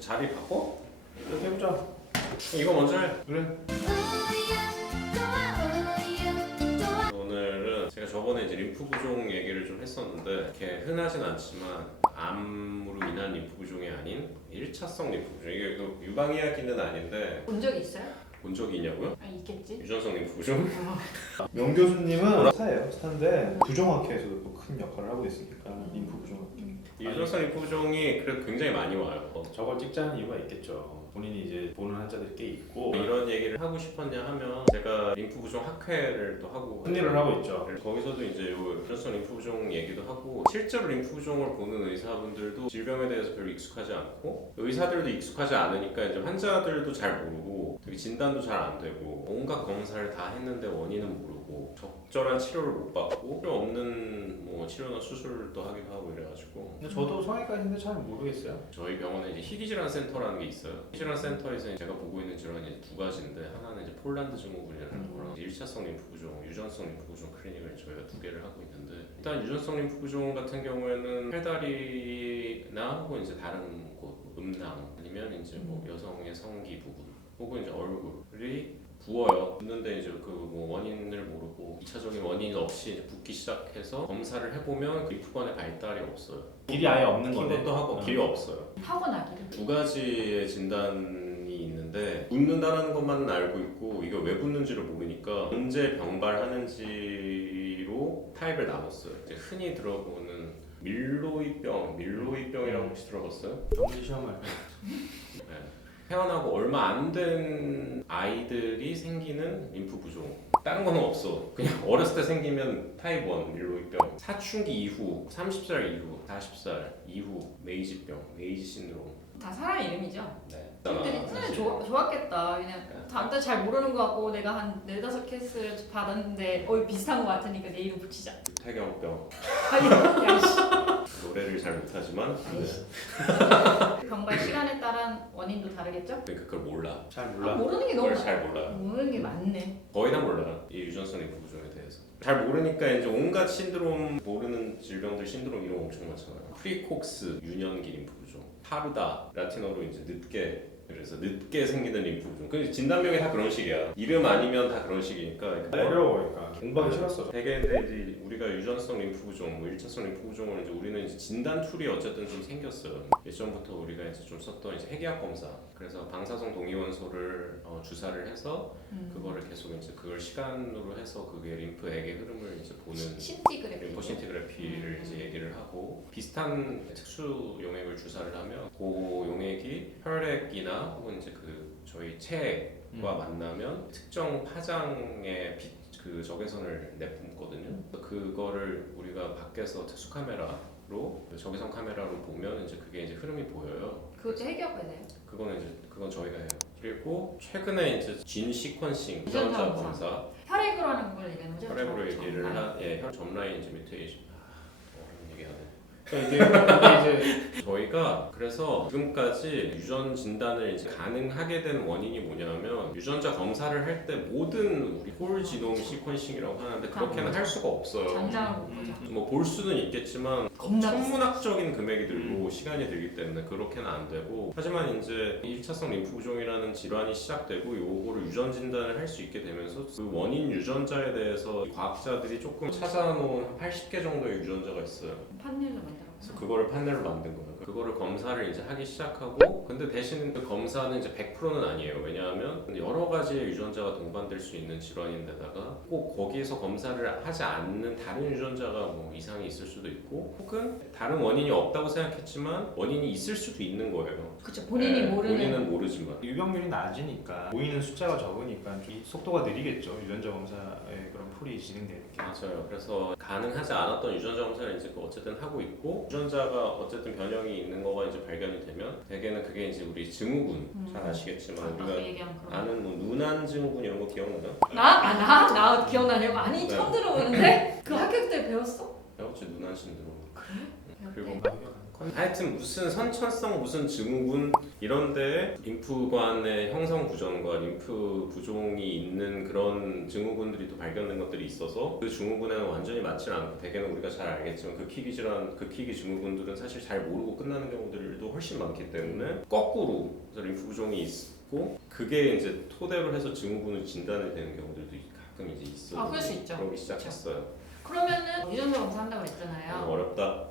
자리 바꿔? 이렇게 해보자. 이거 먼저 해. 그래. 오늘은 제가 저번에 이제 림프 부종 얘기를 좀 했었는데 이렇게 흔하진 않지만 암으로 인한 림프 부종이 아닌 1차성 림프 부종. 이게 그 유방 이야기는 아닌데 본 적이 있어요? 본 적이 있냐고요? 아 있겠지. 유전성 림프 부종? 명 교수님은 스타예요. 스타인데 부종학회에서도 또 큰 역할을 하고 있으니까 림프 부종학회. 유전성 림프 부종이 그래도 굉장히 많이 와요. 저걸 찍자는 이유가 있겠죠. 본인이 이제 보는 환자들이 꽤 있고 이런 얘기를 하고 싶었냐 하면 제가 림프 부종 학회를 또 하고 흥미를 하고 있죠. 거기서도 이제 유전성 림프 부종 얘기도 하고 실제로 림프 부종을 보는 의사분들도 질병에 대해서 별로 익숙하지 않고 의사들도 익숙하지 않으니까 이제 환자들도 잘 모르고 되게 진단도 잘 안 되고 온갖 검사를 다 했는데 원인은 모르고 적절한 치료를 못 받고 필요 없는 뭐 치료나 수술도 하기도 하고 이래가지고 근데 저도 성형외과인데 잘 모르겠어요. 저희 병원에 이제 희귀질환 센터라는 게 있어요. 희귀질환 센터에서 제가 보고 있는 질환이 이제 두 가지인데 하나는 이제 폴란드 증후군이라는 거랑 1차성 림프 부종, 유전성 림프 부종 클리닉을 저희가 두 개를 하고 있는데 일단 유전성 림프 부종 같은 경우에는 팔다리나 혹은 이제 다른 곳, 음낭 아니면 이제 뭐 여성의 성기 부분 혹은 이제 얼굴이 부어요. 붓는데 이제 그 뭐 원인을 모르고 2차적인 원인 없이 이제 붓기 시작해서 검사를 해보면 그 림프관의 발달이 없어요. 길이 아예 없는 긴 거네. 것도 하고 길이 없어요. 타고나기를. 두 가지의 진단이 있는데 붓는다는 것만은 알고 있고 이게 왜 붓는지를 모르니까 언제 병발하는지로 타입을 나눴어요. 이제 흔히 들어보는 밀로이병이라고 혹시 들어봤어요? 전문의 시험을 네. 태어나고 얼마 안 된 아이들이 생기는 림프 부종. 다른 거는 없어. 그냥 어렸을 때 생기면 타입 1 밀로이병. 사춘기 이후, 30살 이후, 40살 이후 메이지병, 메이지 신드롬. 다 사람 이름이죠. 네. 근데 처음에 좋았겠다. 그냥 다들 잘 모르는 것 같고 내가 한 4-5 케이스를 받았는데 비슷한 것 같으니까 내 이름 붙이자. 태경병. 아니 야이씨. 노래를 잘 못하지만 병발 시간에 따른 원인도 다르겠죠? 그러니까 그걸 몰라. 잘 몰라. 모르는 게 너무 그걸 잘 몰라. 모르는 게 많네. 거의 다 몰라. 이 유전성 림프 부종에 대해서. 잘 모르니까 이제 온갖 신드롬 모르는 질병들 신드롬 이름 엄청 많잖아요. 프리콕스 유년기 림프 부종, 파르다 라틴어로 이제 늦게 그래서 늦게 생기는 림프 부종. 그 진단명이 다 그런 식이야. 이름 아니면 다 그런 식이니까. 어려우니까 공부하기 싫었어. 되게 근데 이제 우리가 유전성 림프 부종, 뭐 1차성 림프 부종을 이제 우리는 이제 진단 툴이 어쨌든 좀 생겼어요. 예전부터 우리가 이제 좀 썼던 이제 핵의학 검사. 그래서 방사성 동위원소를 주사를 해서 그거를 계속 이제 그걸 시간으로 해서 그게 림프액의 흐름을 이제 보는 신티그래피. 림포신티그래피를 이제 얘기를 하고 비슷한 특수 용액을 주사를 하면 그 용액이 혈액이나 혹은 이제 그 저희 체액과 만나면 특정 파장의 그 적외선을 내뿜거든요. 그거를 우리가 밖에서 특수 카메라로 적외선 카메라로 보면 이제 그게 이제 흐름이 보여요. 그것도 해결되나요? 그건 저희가 해요. 그리고 최근에 이제 진 시퀀싱 유전자 유전자 검사. 검사 혈액으로 하는 걸 얘기하는 거죠? 혈액으로 얘기를 혈 점라인 이제 뮤테이션 어려운 얘기하네. 그러니까 이게 저희가 그래서 지금까지 유전 진단을 이제 가능하게 된 원인이 뭐냐면 유전자 검사를 할 때 모든 우리 홀 지놈 시퀀싱이라고 하는데 그렇게는 할 수가 없어요. 장장을 못 보죠. 뭐 볼 수는 있겠지만 겁나 천문학적인 금액이 들고 시간이 들기 때문에 그렇게는 안 되고 하지만 이제 1차성 림프 부종이라는 질환이 시작되고 요거를 유전 진단을 할 수 있게 되면서 그 원인 유전자에 대해서 과학자들이 조금 찾아놓은 한 80개 정도의 유전자가 있어요. 판넬로 만들어. 그래서 그거를 판넬로 만든 거예요. 그거를 검사를 이제 하기 시작하고 근데 대신 그 검사는 이제 100%는 아니에요. 왜냐하면 여러 가지의 유전자가 동반될 수 있는 질환인데다가 꼭 거기에서 검사를 하지 않는 다른 유전자가 뭐 이상이 있을 수도 있고 혹은 다른 원인이 없다고 생각했지만 원인이 있을 수도 있는 거예요. 그쵸. 본인이 모르는. 본인은 모르지만 유병률이 낮으니까 보이는 숫자가 적으니까 좀 속도가 느리겠죠. 유전자 검사의 그런 풀이 진행되는 게. 맞아요. 그래서 가능하지 않았던 유전자 검사를 이제 어쨌든 하고 있고 유전자가 어쨌든 변형이 있는 거가 이제 발견이 되면 대개는 그게 이제 우리 증후군 잘 아시겠지만 아까 우리가 얘기한 그런. 아는 뭐 눈안 증후군 이런 거 기억나요? 나 기억나냐고? 아니 네. 처음 들어보는데 그 학교 때 배웠어? 배웠지 눈안 신드롬. 그래? 그리고 배웠대? 하여튼 무슨 선천성 무슨 증후군 이런데 림프관의 형성 부전과 림프 부종이 있는 그런 증후군들이 또 발견된 것들이 있어서 그 증후군에는 완전히 맞지 않고 대개는 우리가 잘 알겠지만 극희기 질환, 극희기 증후군들은 사실 잘 모르고 끝나는 경우들도 훨씬 많기 때문에 거꾸로 그래서 림프 부종이 있고 그게 이제 토대로 해서 증후군을 진단이 되는 경우들도 가끔 이제 있어요. 그럴 수 있죠. 그러기 시작했어요. 그러면은 유전자 검사 한다고 그랬잖아요. 어렵다.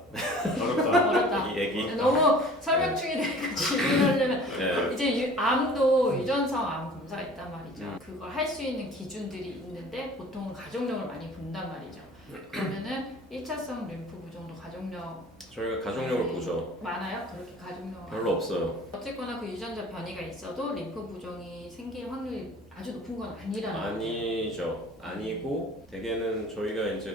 어렵다. 이 얘기. 너무 설명 중에 내가 질문하려면 네. 이제 암도 유전성 암 검사가 있단 말이죠. 그걸 할 수 있는 기준들이 있는데 보통은 가족력을 많이 본단 말이죠. 그러면은 1차성 림프 부종도 가족력 저희가 가족력을 보죠. 많아요? 그렇게 가족력 별로 없어요. 어쨌거나 그 유전자 변이가 있어도 림프 부종이 생길 확률이 아주 높은 건 아니라는 거예요. 아니죠. 아니고 대개는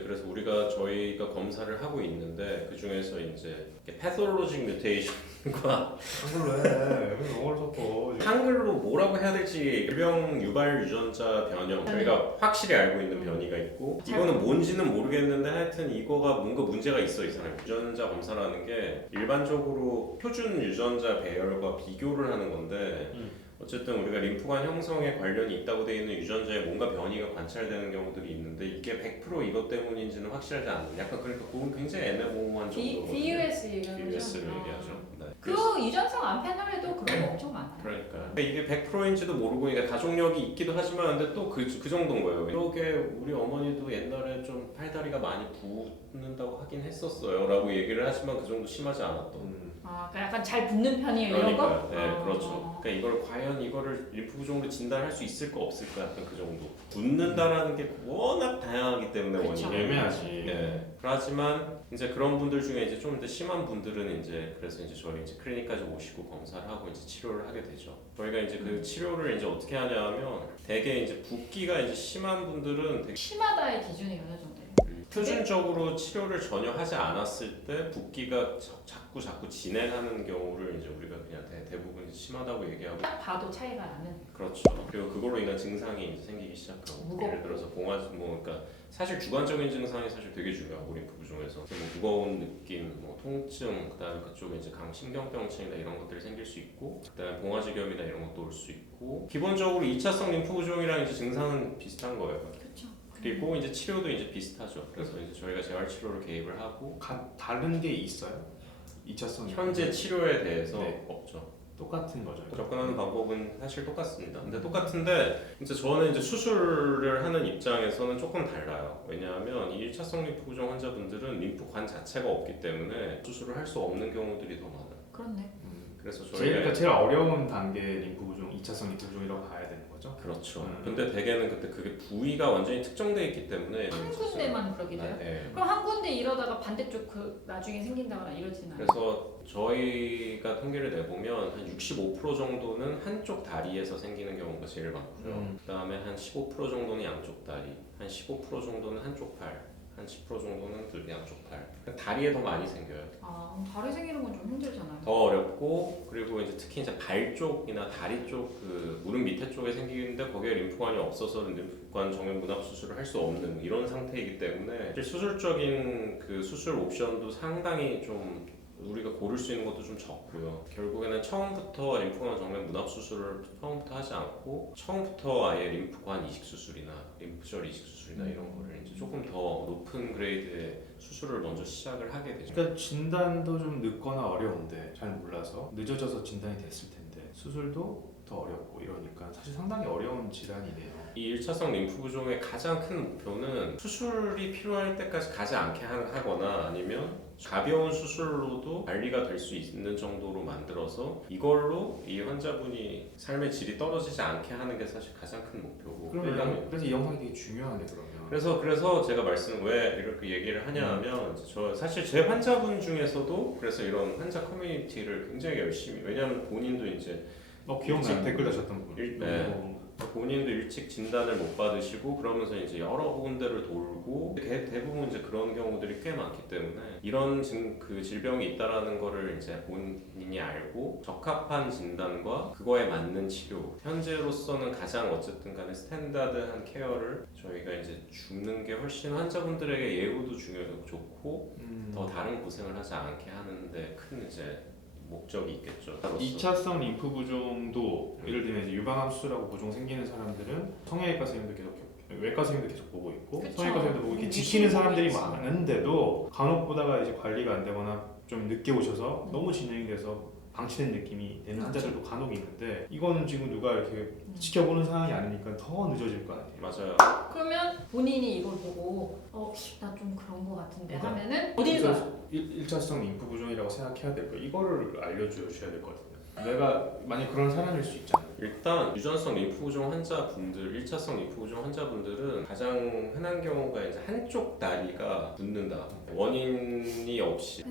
그래서 저희가 검사를 하고 있는데 그 중에서 이제 패솔로직 뮤테이션과 한글로 해. 왜 영어를 섞어? 한글로 뭐라고 해야 될지 일병 유발 유전자 변형 저희가 확실히 알고 있는 변이가 있고 이거는 뭔지는 모르겠는데 하여튼 이거가 뭔가 문제가 있어 이 사람. 유전자 검사라는 게 일반적으로 표준 유전자 배열과 비교를 하는 건데 어쨌든 우리가 림프관 형성에 관련이 있다고 되어 있는 유전자에 뭔가 변이가 관찰되는 경우들이 있는데 이게 100% 이것 때문인지는 확실하지 않는 약간 그러니까 그건 굉장히 애매모호한 정도거든요. BUS 얘기하는 BUS를 거죠? 얘기하죠. 네. 그 유전성 암 패널에도 그런 거 엄청 많아요. 그러니까 근데 이게 100%인지도 모르고 그러니까 가족력이 있기도 하지만 근데 또 그 정도인 거예요. 이게 우리 어머니도 옛날에 좀 팔다리가 많이 붓는다고 하긴 했었어요 라고 얘기를 하지만 그 정도 심하지 않았던 그러니까 약간 잘 붙는 편이에요 이런 거? 그러니까 네 그렇죠. 그러니까 과연 이거를 림프 부종으로 진단할 수 있을까 없을까 약간 그 정도. 붓는다라는 게 워낙 다양하기 때문에 그쵸. 원인이 애매하지. 네. 하지만 이제 그런 분들 중에 이제 좀 더 심한 분들은 이제 그래서 이제 저희 이제 클리닉까지 오시고 검사를 하고 이제 치료를 하게 되죠. 저희가 이제 그 치료를 이제 어떻게 하냐면 대개 이제 붓기가 이제 심한 분들은 되게 심하다의 기준이 어느 정도예요? 표준적으로 치료를 전혀 하지 않았을 때 붓기가 자꾸 진행하는 경우를 이제 우리가 그냥 대부분 이제 심하다고 얘기하고 딱 봐도 차이가 나는. 그렇죠. 그리고 그걸로 인한 증상이 이제 생기기 시작하고 무겁고. 예를 들어서 그러니까 사실 주관적인 증상이 사실 되게 중요하고 림프 부종에서 뭐 무거운 느낌, 뭐 통증, 그다음에 그쪽에 이제 강신경병증이나 이런 것들이 생길 수 있고 그다음에 봉화지겸이나 이런 것도 올 수 있고 기본적으로 2차성 림프 부종이랑 이제 증상은 비슷한 거예요. 그렇죠. 그리고 이제 치료도 이제 비슷하죠. 그래서 이제 저희가 재활 치료를 개입을 하고 다른 게 있어요? 2차성 현재 치료에 대해서 네. 없죠. 똑같은 거죠. 접근하는 방법은 사실 똑같습니다. 근데 똑같은데 이제 저는 이제 수술을 하는 입장에서는 조금 달라요. 왜냐하면 이 1차성 림프 부종 환자분들은 림프관 자체가 없기 때문에 수술을 할 수 없는 경우들이 더 많아요. 그렇네. 그래서 저희가 그러니까 제일 어려운 단계 림프 부종, 2차성 림프 부종이라고 봐야 되는 거죠. 그렇죠. 근데 대개는 그때 그게 부위가 완전히 특정돼 있기 때문에 한 군데만 그러게 돼요? 네. 그럼 한 군데 이러다가 반대쪽 그 나중에 생긴다거나 이러진 않아요? 그래서 저희가 통계를 내보면 한 65% 정도는 한쪽 다리에서 생기는 경우가 제일 많고요. 그다음에 한 15% 정도는 양쪽 다리, 한 15% 정도는 한쪽 팔, 한 10% 정도는 양쪽 팔. 다리에 더 많이 생겨요. 다리 생기는 건 좀 힘들잖아요. 더 어렵고 그리고 이제 특히 이제 발 쪽이나 다리 쪽 그 무릎 밑에 쪽에 생기는데 거기에 림프관이 없어서 림프관 정면 문합 수술을 할 수 없는 이런 상태이기 때문에 사실 수술적인 그 수술 옵션도 상당히 좀 우리가 고를 수 있는 것도 좀 적고요. 결국에는 처음부터 림프관 정면 문합 수술을 처음부터 하지 않고 처음부터 아예 림프관 이식 수술이나 림프절 이식 수술이나 이런 거를 이제 조금 더 높은 그레이드의 수술을 먼저 시작을 하게 되죠. 그러니까 진단도 좀 늦거나 어려운데 잘 몰라서 늦어져서 진단이 됐을 텐데 수술도 더 어렵고 이러니까 사실 상당히 어려운 질환이네요. 이 1차성 림프 부종의 가장 큰 목표는 수술이 필요할 때까지 가지 않게 하거나 아니면 가벼운 수술로도 관리가 될 수 있는 정도로 만들어서 이걸로 이 환자분이 삶의 질이 떨어지지 않게 하는 게 사실 가장 큰 목표고 그래서 이 영상이 되게 중요하네 그러면. 그래서 제가 왜 이렇게 얘기를 하냐면 사실 제 환자분 중에서도 그래서 이런 환자 커뮤니티를 굉장히 열심히 왜냐하면 본인도 이제 기억나요. 댓글 다셨던 분. 네. 본인도 일찍 진단을 못 받으시고 그러면서 이제 여러 군데를 돌고 대부분 이제 그런 경우들이 꽤 많기 때문에 이런 그 질병이 있다라는 거를 이제 본인이 알고 적합한 진단과 그거에 맞는 치료 현재로서는 가장 어쨌든 간에 스탠다드한 케어를 저희가 이제 주는 게 훨씬 환자분들에게 예후도 좋고 더 다른 고생을 하지 않게 하는데 큰 이제 목적이 있겠죠. 2차성 림프 부종도 예를 들면 이제 유방암 수술하고 부종 생기는 사람들은 성형외과 선생님도 계속 외과 선생님도 계속 보고 있고 그쵸. 성형외과 선생님도 보고 이렇게 지키는 사람들이 많은데도 간혹 보다가 이제 관리가 안 되거나 좀 늦게 오셔서 너무 진행이 돼서 방치된 느낌이 되는 환자들도 간혹 있는데 이거는 지금 누가 이렇게 지켜보는 상황이 아니니까 더 늦어질 거 아니에요. 맞아요. 그러면 본인이 이걸 보고 나 좀 그런 거 같은데 그러니까 하면은 어딜 가요? 1차성 림프 부종이라고 생각해야 될 거예요. 이거를 알려주셔야 될 것 같아요. 내가 만약 그런 사람일 수 있잖아요. 일단 유전성 림프 부종 환자분들, 1차성 림프 부종 환자분들은 가장 흔한 경우가 이제 한쪽 다리가 붓는다. 원인이 없이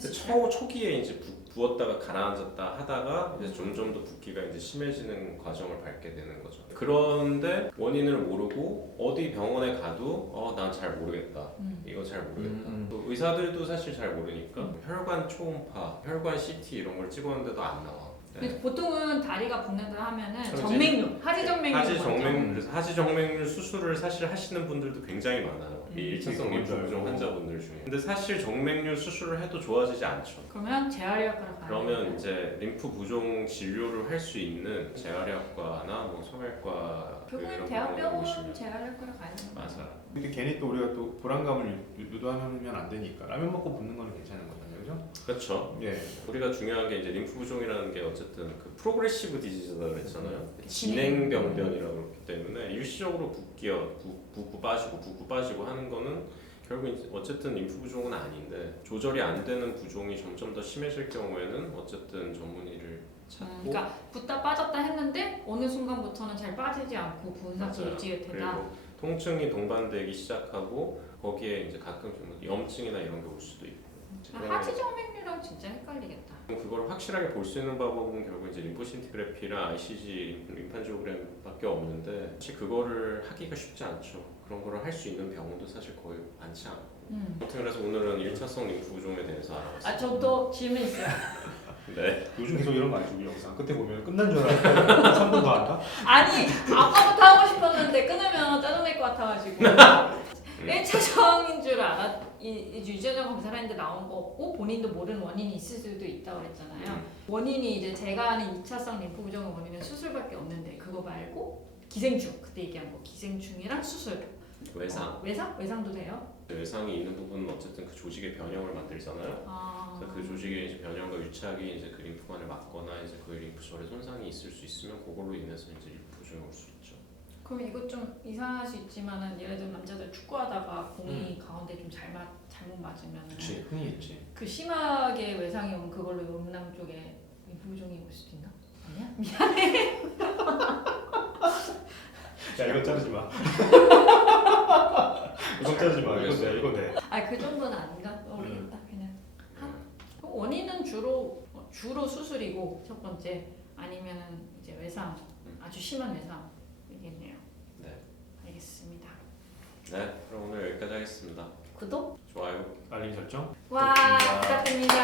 초기에 이제 부었다가 가라앉았다 하다가 이제 점점 더 붓기가 이제 심해지는 과정을 밟게 되는 거죠. 그런데 원인을 모르고 어디 병원에 가도 난 잘 모르겠다. 이거 잘 모르겠다. 또 의사들도 사실 잘 모르니까 혈관 초음파, 혈관 CT 이런 걸 찍었는데도 안 나와. 그래서 보통은 다리가 붓는다 하면은 그렇지. 정맥류, 하지정맥류 그래서 하지정맥류 수술을 사실 하시는 분들도 굉장히 많아요. 이 1차성 림프 부종 환자분들 중에. 근데 사실 정맥류 수술을 해도 좋아지지 않죠. 그러면 재활의학과로 가요. 그러면 이제 림프 부종 진료를 할 수 있는 재활의학과나 뭐 소아과 결국엔 대학병원 재활의학과로 가야 되는 거죠. 맞아. 근데 괜히 또 우리가 또 불안감을 유도하면 안 되니까 라면 먹고 붓는 거는 괜찮은 거잖아요, 그죠? 그렇죠. 예. 우리가 중요한 게 이제 림프 부종이라는 게 어쨌든 그 프로그레시브 디지즈다 그랬잖아요. 진행병변이라고 그렇기 때문에 일시적으로 붓고 빠지고 하는 거는 결국 이제 어쨌든 림프 부종은 아닌데 조절이 안 되는 부종이 점점 더 심해질 경우에는 어쨌든 전문의를 찾고 그러니까 붓다 빠졌다 했는데 어느 순간부터는 잘 빠지지 않고 부은 상태 맞아요. 유지가 된다. 그리고 통증이 동반되기 시작하고 거기에 이제 가끔 염증이나 이런 게 올 수도 있고. 하지정맥류랑 진짜 헷갈리겠다. 그걸 확실하게 볼 수 있는 방법은 결국 이제 림포신티그래피랑 ICG 림판지오그램밖에 없는데 사실 그거를 하기가 쉽지 않죠. 그런 거를 할 수 있는 병원도 사실 거의 많지 않고. 아무튼 그래서 오늘은 1차성 림프 부종에 대해서 알아봤습니다. 저도 질문 있어요. 네. 요즘 계속 이런 거 아니죠, 우리 영상. 끝에 보면 끝난 줄 알았는데 3분 더 한다? 아니 아까부터 하고 싶었는데 끊으면 짜증날 것 같아가지고 1차성인 줄 유전자 검사를 했는데 나온 거 없고 본인도 모르는 원인이 있을 수도 있다고 그랬잖아요. 원인이 이제 제가 아는 2차성 림프 부종의 원인은 수술밖에 없는데 그거 말고 기생충, 그때 얘기한 거 기생충이랑 수술. 외상. 외상도 돼요? 외상이 있는 부분은 어쨌든 그 조직의 변형을 만들잖아요. 그래서 그 조직의 이제 변형과 유착이 이제 그 림프관을 막거나 이제 그 림프절에 손상이 있을 수 있으면 그걸로 인해서 이제 림프 부종이 올 수 있죠. 그럼 이거 좀 이상할 수 있지만은 예를 들면 남자들 축구하다가 공이 가운데 좀 잘못 맞으면 그치, 흔히 있지. 그 심하게 외상이 오면 그걸로 음낭 쪽에 림프 부종이 올 수도 있나? 아니야? 미안해. 야, 이거 자르지 마. 이거 자르지 마. 이거 돼. 그 정도는 아닌가? 모르겠다. 그냥 원인은 주로 수술이고 첫 번째 아니면은 이제 외상 아주 심한 외상이겠네요. 네. 알겠습니다. 네, 그럼 오늘 여기까지 하겠습니다. 구독, 좋아요. 알림 설정. 와 부탁드립니다.